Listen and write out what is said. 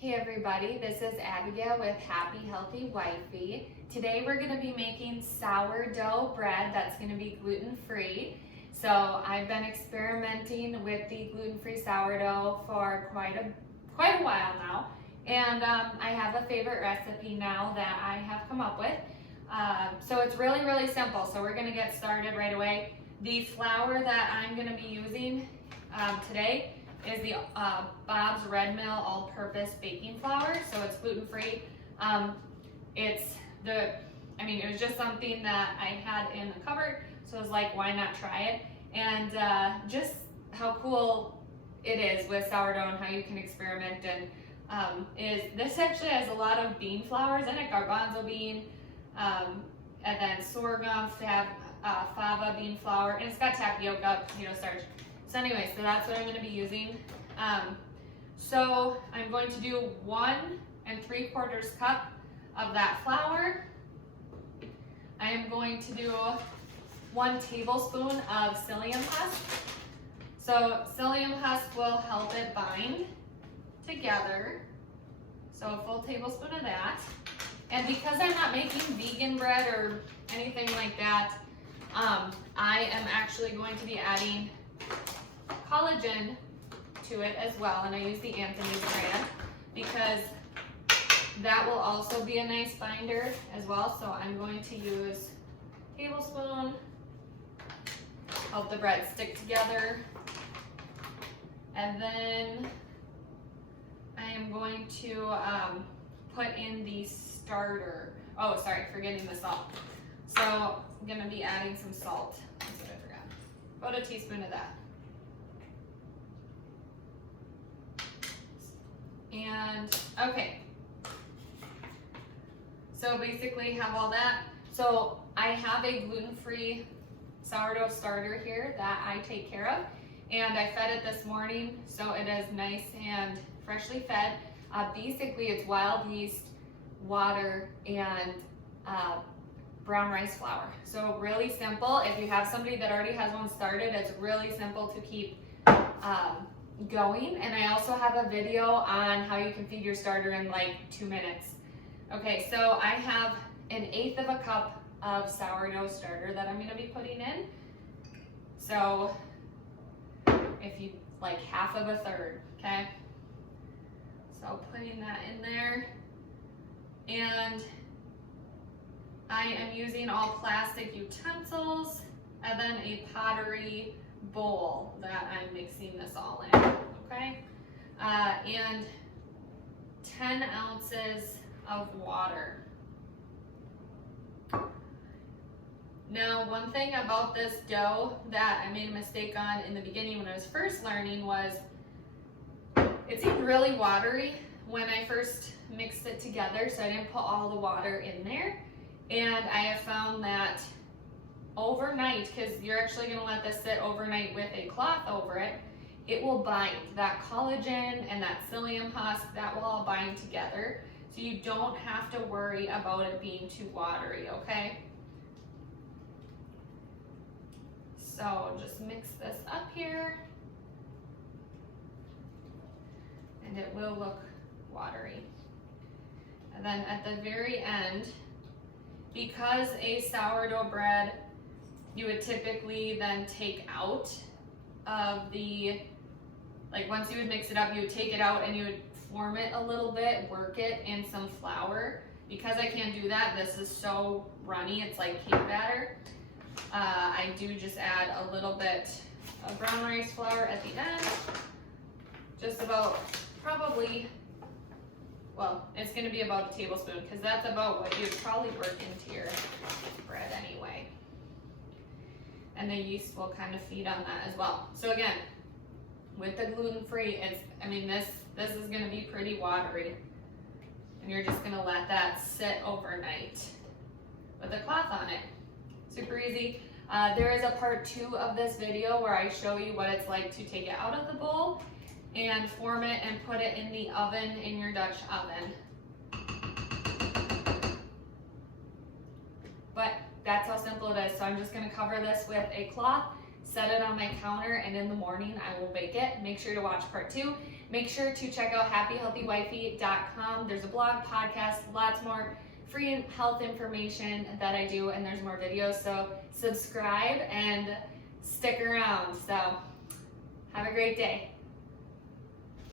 Hey everybody, this is Abigail with Happy Healthy Wifey. Today we're going to be making sourdough bread that's going to be gluten-free. So I've been experimenting with the gluten-free sourdough for quite a while now, and I have a favorite recipe now that I have come up with. So it's really simple. So we're going to get started right away. The flour that I'm going to be using today is the Bob's Red Mill all-purpose baking flour, so it's gluten-free. It was just something that I had in the cupboard, so I was like, why not try it? And just how cool it is with sourdough and how you can experiment. And this actually has a lot of bean flours in it, garbanzo bean, and then sorghum, fava bean flour, and it's got tapioca, potato starch. So anyway, so that's what I'm going to be using. So I'm going to do 1 3/4 cup of that flour. I am going to do 1 tablespoon of psyllium husk. So psyllium husk will help it bind together. So a full tablespoon of that. And because I'm not making vegan bread or anything like that, I am actually going to be adding collagen to it as well, and I use the Anthony's brand because that will also be a nice binder as well. So I'm going to use a tablespoon, help the bread stick together, and then I am going to put in the starter. Oh, sorry, forgetting the salt. So I'm going to be adding some salt. That's what I forgot. About a teaspoon of that. And okay, so basically have all that. So I have a gluten-free sourdough starter here that I take care of, and I fed it this morning, so it is nice and freshly fed. Basically it's wild yeast, water, and brown rice flour. So really simple. If you have somebody that already has one started, it's really simple to keep going. And I also have a video on how you can feed your starter in like 2 minutes. Okay, so I have 1/8 of a cup of sourdough starter that I'm going to be putting in. So if you like 1/2 of a third, okay? So putting that in there, and I am using all plastic utensils and then a pottery bowl that I'm mixing this all in, okay? And 10 ounces of water. Now, one thing about this dough that I made a mistake on in the beginning when I was first learning was it seemed really watery when I first mixed it together, so I didn't put all the water in there. And I have found that overnight, because you're actually going to let this sit overnight with a cloth over it, it will bind. That collagen and that psyllium husk, that will all bind together. So you don't have to worry about it being too watery, okay? So just mix this up here, and it will look watery. And then at the very end, because a sourdough bread, you would typically then take out of the, like once you would mix it up, you would take it out and you would form it a little bit, work it in some flour. Because I can't do that, this is so runny, it's like cake batter. I do just add a little bit of brown rice flour at the end. Just about, probably, well, it's gonna be about a tablespoon because that's about what you'd probably work into your bread anyway. And the yeast will kind of feed on that as well. So again, with the gluten-free, this is gonna be pretty watery. And you're just gonna let that sit overnight with a cloth on it. Super easy. There is a part 2 of this video where I show you what it's like to take it out of the bowl and form it and put it in the oven, in your Dutch oven. But that's how simple it is. So I'm just going to cover this with a cloth, set it on my counter, and in the morning I will bake it. Make sure to watch part 2. make sure to check out happyhealthywifey.com. There's a blog, podcast, lots more free health information that I do, and there's more videos. So subscribe and stick around. So have a great day.